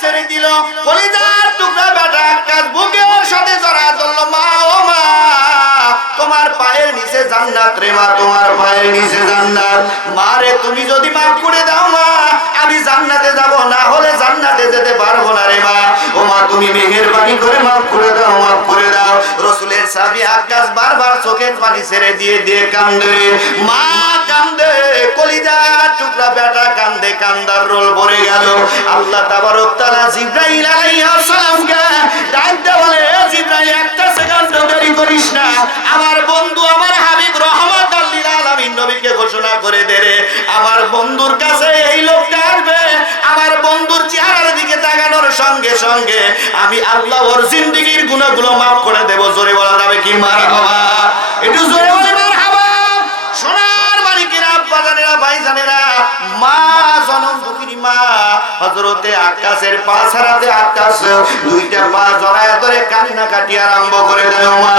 ছেড়ে দিল। কলিজার টুকরা বেটা আক্কাস বুকে ওর সাথে জড়ায় ধরলো, মা ও মা, তোমার পায়ের নিচে জান্নাত রে মা, তোমার পায়ের নিচে জান্নাত। মা রে, তুমি যদি মাফ করে দাও মা, আমি জান্নাতে যাব, না হলে জান্নাতে যেতে পারবো না রে মা। ও মা, তুমি মেহেরবানি করে মাফ করে দাও, মাফ করে দাও। রাসূলের সাহাবী আক্কাস বারবার চোখের পানি ছেড়ে দিয়ে দিয়ে কান্দে, মা কান্দে, কলিজার টুকরা বেটা কান্দে, কান্দার রোল ভরে গেল। আল্লাহ তাবারক তাআলা জিবরাইল আলাইহিস সালামকে ডাকতে বলে, জিবরাইল একটা সেকেন্ড দেরি করিস না, আমার বন্ধু আমার হাবিব রহমাতুল লিল আলামিন নবীকে ঘোষণা করে দে রে, আমার বন্ধুর কাছে এই লোকটা আসবে, আমার বন্ধুর চেহারার দিকে তাকানোর সঙ্গে সঙ্গে আমি আল্লাহ ওর জিন্দেগীর গুনাহগুলো maaf করে দেব। জোরে বলা যাবে কি মারহাবা? একটু জোরে বলে মারহাবা। সোনার মালিকেরা, আব্বাজানেরা, ভাইজানেরা, মা জনম দুঃখিনী মা হযরতে আক্কাসের পা ছাড়াতে আক্কাস দুইটা পা জড়ায় ধরে কান্না কাটি আরম্ভ করে দেয়। ও মা,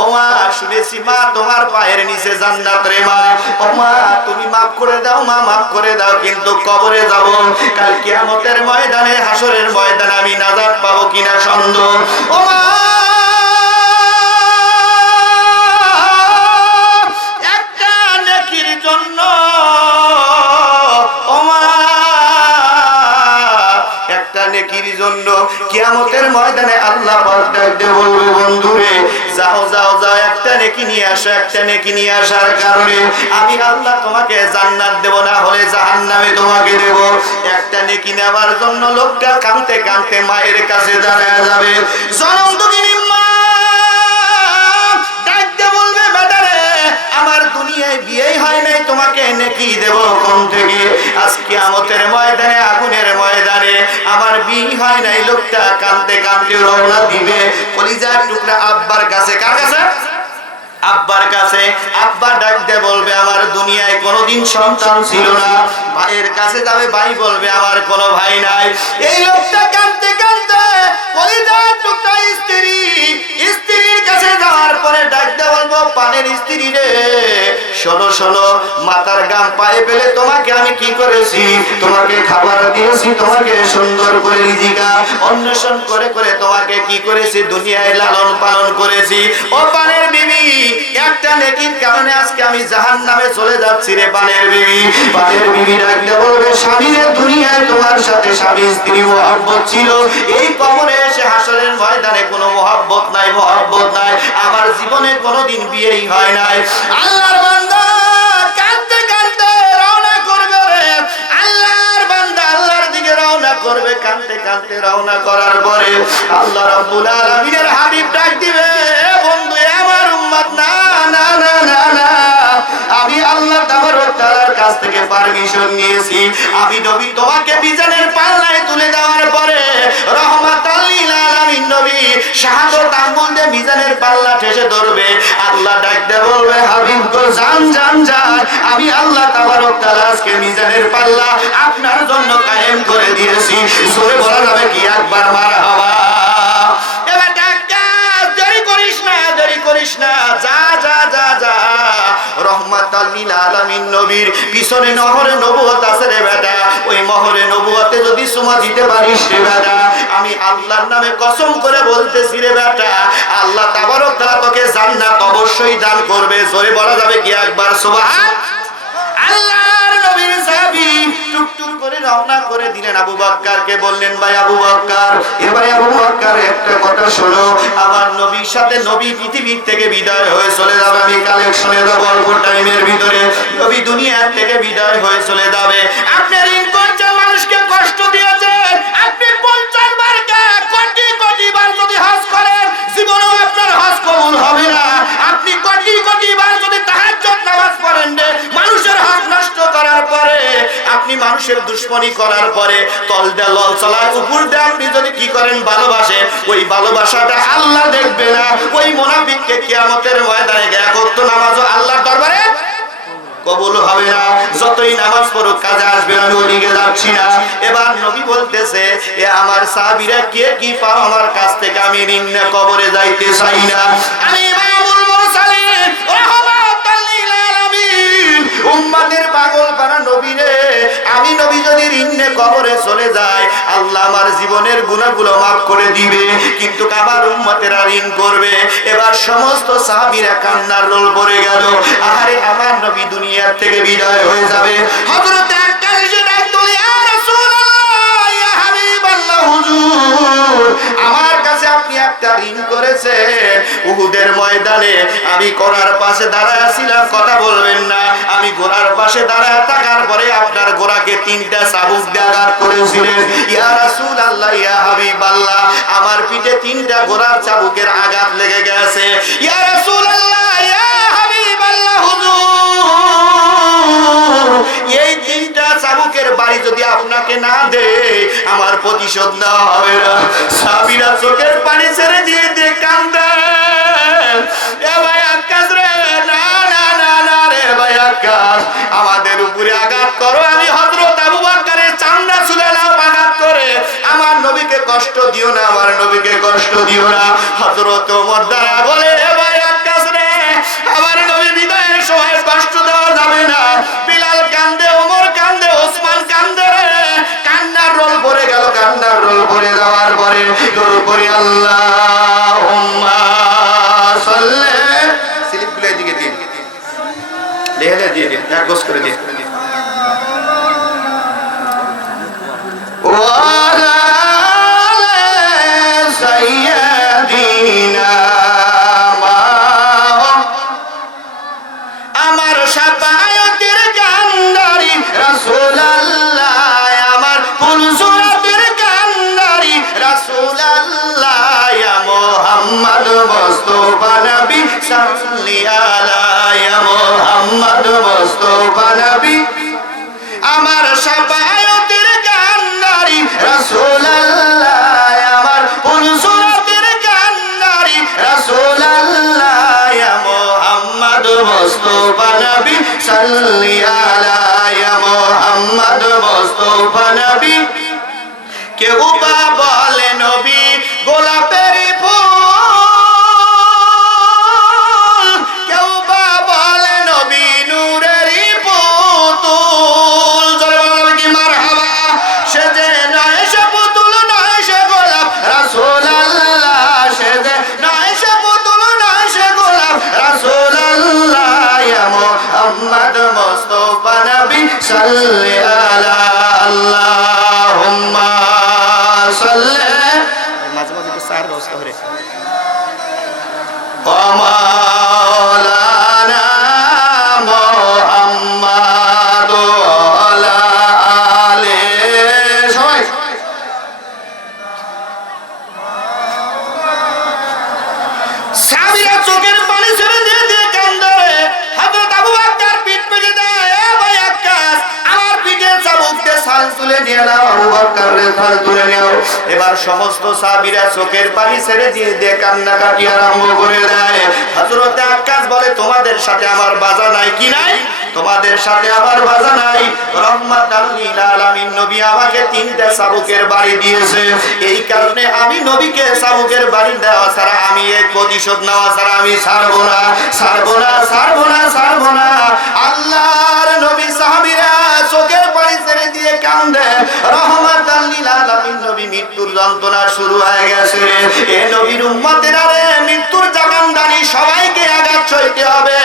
ও মা, শুনেছি মা তোমার পায়ের নিচে জান্নাত রে মা, ও মা তুমি maaf করে দাও মা, maaf করে দাও, কিন্তু কবরে যাব, কাল কিয়ামতের ময়দানে, হাসরের ময়দানে আমি নাজাত পাবো কিনা সন্দেহ। ও মা, একটা নেকির জন্য, ও মা, একটা নেকির জন্য কিয়ামতের ময়দানে আল্লাহ পাক ডাকতে বলবে, বন্ধুরে যাও যাও যাও, একটা নেকি নিয়ে আসো, একটা নেকি নিয়ে আসার কারণে আমি আল্লাহ তোমাকে জান্নাত দেব, না হলে জাহান্নামে তোমাকে দেব। একটা নেকি নেওয়ার জন্য লোকটা কাঁদতে কাঁদতে মায়ের কাছে দাঁড়ায় যাবে। জনম দুঃখিনী মা ডাকতে বলবে, বেটা রে, আমার দুনিয়ায় বিয়েই হয় নাই, তোমাকে নেকি দেব কোন থেকে? আজ কিয়ামতের ময়দানে, আগুনের ময়দানে আমার বিয়ে হয় নাই। লোকটা কাঁদতে কাঁদতে রওনা দিবে কলিজার টুকরা আব্বার কাছে। কার কাছে? আব্বার কাছে। আব্বা ডাকতে বলবে, আমার দুনিয়ায় কোনোদিন সন্তান ছিল না। ভাইয়ের কাছে যাবে, ভাই বলবে আমার কোনো ভাই নাই। এই লোকটা কাঁদতে কাঁদতে কলিজার টুকরা স্ত্রী, স্ত্রীর কাছে যাওয়ার পরে ডাকতে বলবো, পানের স্ত্রী রে, শোনো শোনো, মাথার গাম পায়ে পেলে তোমাকে আমি কি করেছি? তোমাকে খাবার দিয়েছি, তোমাকে সুন্দর করে রিজিকা অন্বেষণ করে করে তোমাকে কি করেছি? দুনিয়ায় লালন পালন করেছি। ও পানের বিবি, একটা নেকির কারণে আজকে আমি জাহান্নামে চলে যাচ্ছি রে পানের বিবি। পানের বিবি ডাকতে বলবে, স্বামীর দুনিয়ায় তোমার সাথে স্বামী স্ত্রী মহব্বত ছিল, এই কবরে এসে হাসরের ময়দানে কোনো মহব্বত নাই, মহব্বত নাই, আমার জীবনে কোনোদিন বিয়েই হয় নাই। আল্লাহর বান্দা কাঁদতে কাঁদতে রওনা করবে রে, আল্লাহর বান্দা আল্লাহর দিকে রওনা করবে, কাঁদতে কাঁদতে রওনা করার পরে আল্লাহ রাব্বুল আলামিনের হাবিব ডাক দিবে, বন্ধু আমার উম্মত, না না না না না, আমি আল্লাহ তাবারক তাআলার কাছ থেকে পারমিশন নিয়েছি, আমি নবী তোমাকে মিজানের পাল্লায় তুলে দেওয়ার পরে রহমাতুল লিল আলামিন নবী শাহাদাত আঙ্গুল দিয়ে মিজানের পাল্লা ঠেসে ধরবে। আল্লাহ ডাকতে বলবে, হাবিব গো যান যান যান, আমি আল্লাহ তাবারক তাআলা আজকে মিজানের পাল্লা আপনার জন্য কায়েম করে দিয়েছি। জোরে বলা যাবে কি একবার মারহাবা? এবার ডাক্তার, দেরি করিস না, দেরি করিস না, যা যা যা যা, রহমাতুল লিল আলামিন নবীর পিছনে নহরে নবুয়ত আছে রে বেটা, ওই মহরে নবুয়তে যদি সুমা দিতে পারিস রে বেটা, আমি আল্লাহর নামে কসম করে বলতেছি রে বেটা, আল্লাহ তাবারক তাআলা তোকে জান্নাত অবশ্যই দান করবে। জোরে বলা যাবে কি একবার সুবহান? আল্লাহর নবীর সাহাবী টুকটুক করে রওনা করে দিলেন। আবু বকরকে বললেন, ভাই আবু বকর, এবারে আবু বকর একটা কথা শোনো, আমার নবীর সাথে নবী পৃথিবীর থেকে বিদায় হয়ে চলে যাবে, আমি কালেকশনে যাব অল্প টাইমের ভিতরে, নবী দুনিয়ার থেকে বিদায় হয়ে চলে যাবে। আপনি ঋণ করছেন, মানুষকে কষ্ট দিয়েছেন, আপনি 50 বার কোটি কোটি বার যদি হজ করেন, জীবনেও আপনার হজ কবুল হবে না। আপনি কোটি কোটি বার যদি তাহাজ্জুদ নামাজ পড়েন, মানুষের হক নষ্ট করার পরে, আপনি মানুষের দুশ্মনী করার পরে, তল দে লল চলার উপর দিয়ে আপনি যদি কি করেন, ভালোবাসে, ওই ভালোবাসাটা আল্লাহ দেখবে না। ওই মুনাফিককে কিয়ামতের ময়দানে একত্র নামাজও আল্লাহর দরবারে কবুল হবে না। যতই নামাজ পড়ুক কাজে আসবে না, আমি ওদিকে যাচ্ছি না। এবার নবী বলতেছে, এ আমার সাহাবীরা কে কি পাও আমার কাছ থেকে, আমি নিম্নে কবরে যাইতে চাই না। আমি ইমামুল মুরসালিন রহমাতুল লিল আলামিন উম্মতের পাগল পারা নবী রে, আমি নবী যদি ঋণে কবরে চলে যায় আল্লাহ আমার জীবনের গুনাহগুলো মাফ করে দিবে, কিন্তু আমার উম্মতেরা ঋণ করবে। এবার সমস্ত সাহাবীরা কান্নার রোল পড়ে গেল। আরে আমার নবী দুনিয়ার থেকে বিদায় হয়ে যাবে। হযরত আক্কাস এসে ডাক দিল, ইয়া রাসূলুল্লাহ, ইয়া হাবিবাল্লাহ, হুজুর আমার কাছে আপনি একটা ঋণ করেছেন। উহুদের ময়দানে আমি ঘোড়ার পাশে দাঁড়ায় ছিলাম, কথা বলবেন না। আমি ঘোড়ার পাশে দাঁড়ায় থাকার পরে আপনার ঘোড়াকে 3টা চাবুক দিয়ে আঘাত করেছিলেন। ইয়া রাসূলুল্লাহ, ইয়া হাবিবাল্লাহ, আমার পিঠে 3টা ঘোড়ার চাবুকের আঘাত লেগে গেছে। ইয়া রাসূলুল্লাহ, ইয়া হাবিবাল্লাহ, হুজুর এই 3টা চাবুকের বাড়ি যদি আপনাকে না দে আমার প্রতিশোধ নেওয়া হবে না। সাহাবীরা চোখের পানি ছেড়ে দিয়ে দিয়ে কান্দে। এ ভাই আক্কাস রে, না না না না রে ভাই আক্কাস, আমাদের উপরে আঘাত করো, আমি হযরত আবু বকরের চামড়া ছুলে নাও আঘাত করে, আমার নবীকে কষ্ট দিও না, আমার নবীকে কষ্ট দিও না। হযরত ওমর দাঁড়া বলে, এ ভাই আক্কাস রে, আমার নবী বিদায়ের সময় কষ্ট দেওয়া যাবে না। বিলাল কান্দে, ওমর কান্দে, ওসমান কান্দে রে, কান্নার রোল পড়ে গেল। কান্নার রোল পড়ে যাওয়ার পরে দরুদ পড়ি, আল্লাহুম্মা সাল্লি, স্লিপগুলো এদিকে দিন, লেখা দিয়ে দিন, এক গোছ করে দিন। ওয়ালা সাইয়্যিদিনা, আমার শাফায়াতের কান্দারি রাসূলুল্লাহ, আমার ফুলসুরাতের কান্দারি রাসূলুল্লাহ, ইয়া মুহাম্মদ মুস্তাফা নবী সাল্লি আলা, ইয়া মুহাম্মদ মুস্তাফা নবী, আমার শাফায়াতের কান্দারি রাসূলুল্লাহ, আমার ফুলসুরাতের কান্দারি রাসূলুল্লাহ, ইয়া মুহাম্মদ মুস্তাফা নবী সাল্লি আলা, ইয়া মুহাম্মদ মুস্তাফা নবী। কেউ বা বলে নবী গোলাপের ফুল, কেউ বা বলে নবী নূরের পুতুল। জোরে বলবে কি মারহাবা। সে যে নয় সে পুতুল, নয় সে গোলাপ রাসূলুল্লাহ, সে যে নয় সে পুতুল, নয় সে গোলাপ রাসূলুল্লাহ, ইয়া মুহাম্মদ মুস্তাফা নবী সাল্লি আলা, আল্লাহুম্মা সাল্লি, মাঝে মাঝে একটু সার ব্যবস্থা করে মাওলানা মুহাম্মদ ওয়ালা আলে, সবাই সাহাবীরা চোখের পানি ছেড়ে দিয়ে দিয়ে কান্দে। হযরত আবু বকর পিঠ পেতে দেয়, এ ভাই আক্কাস, আমার পিঠে চাবুককে ছাল তুলে নিয়ে নাও, আবু বকর রে ছাল তুলে নাও। এবার সমস্ত সাহাবীরা চোখের পানি ছেড়ে দিয়ে দিয়ে কান্নাকাটি আরম্ভ করে দেয়। হযরত আক্কাস বলে, তোমাদের সাথে আমার বাজা নাই কি নাই? তোমাদের সাথে আমার বাজা নাই। রহমাতাল লিল আলামিন নবী আমাকে 3টা চাবুকের বাড়ি দিয়েছে, এই কারণে আমি নবীকে চাবুকের বাড়ি দেওয়া ছাড়া, আমি এই প্রতিশোধ নেওয়া ছাড়া আমি ছাড়বো না, ছাড়বো না, ছাড়বো না, ছাড়বো না। আল্লাহর নবী সাহাবীরা চোখের পানি ছেড়ে দিয়ে কান্দে। রহমাতাল লিল আলামিন নবী মৃত্যুর যন্ত্রণা শুরু হয়ে গেছে। এ নবীর উম্মতেরা রে, মৃত্যুর জাগানদানি সবাইকে আঘাত সইতে হবে।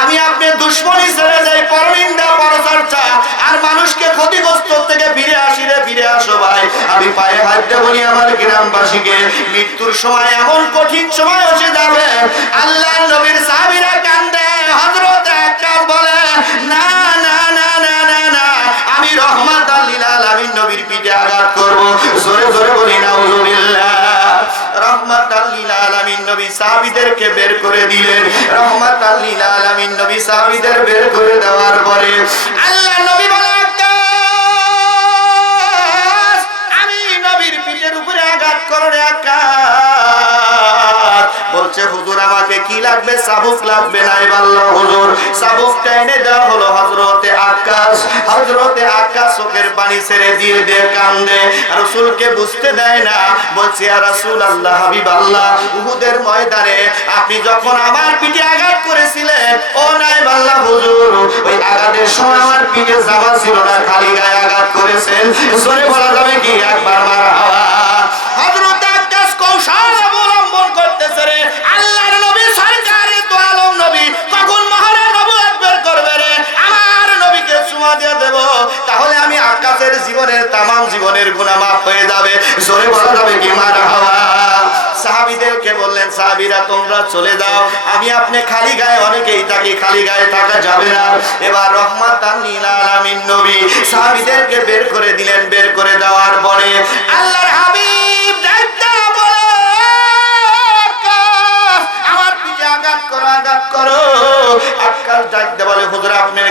আমি আপনি দুশমনী ছেড়ে যাই, পরনিন্দা পরচর্চা আর মানুষকে ক্ষতিগ্রস্ত থেকে ফিরে আসি রে, ফিরে আসো ভাই। আমি পায়ে হাত দিয়ে বলি আমার গ্রামবাসীকে, মৃত্যুর সময় এমন কঠিন সময় এসে যাবে, আল্লাহর নবীর সাহাবীরা কান্দে। হযরত আক্কাস বলে, না না না না না না, আমি রহমাতাল লিল আলামিন নবীর পিঠে আঘাত করব। জোরে জোরে বলি নাউযুবিল্লাহ। রহমাতাল লিল আলামিন নবী সাহাবীদেরকে বের করে দিলেন। রহমাতাল লিল আলামিন নবী সাহাবীদের বের করে দেওয়ার পরে আল্লাহ নবী বলে, আক্কাস, আমি নবীর পিঠের উপরে আঘাত করো রে আক্কাস। বলছে, হুজুর আমাকে কি লাগবে? চাবুক লাগবে। নাই বলল হুজুর। চাবুকটা এনে দেওয়া হলো হযরতে আক্কাস। হযরতে আক্কাস চোখের পানি ছেড়ে দিয়ে দিয়ে কান্দে, রাসূলকে বুঝতে দেয় না। বলছে ইয়া রাসূলুল্লাহ, হাবিবাল্লাহ, উহুদের ময়দানে আপনি যখন আমার পিঠে আঘাত করেছিলেন, ও নাই বললা হুজুর, ওই আঘাতের সময় আমার পিঠে জামা ছিল না, খালি গায়ে আঘাত করেছেন। জোরে বলা যাবে কি একবার মারহাবা? হযরত আক্কাস কৌশল অবলম্বন করতেছে রে, আল্লাহর নবী সরকারে তো আলম নবী কখন মহারে নবুয়ত বের করবে রে? আমার নবীকে চুমা দিয়ে দেব, তাহলে আমি আক্কাসের জীবনের তামাম জীবনের গুনাহ মাফ হয়ে যাবে। জোরে বলা যাবে কি মারহাবা? সাহাবীদেরকে বললেন, সাহাবীরা তোমরা চলে যাও, আমি আপনি খালি গায়ে, অনেকেই তাকে খালি গায়ে থাকা যাবে না। এবার রহমাতান লিল আলামিন নবী সাহাবীদেরকে বের করে দিলেন। বের করে দেওয়ার পরে আল্লাহর হাবিব ডাকতে বলে, আক্কাস, আমার পিঠে আঘাত করো, আঘাত করো। আক্কাস ডাকতে বলে, হুজুর আপনার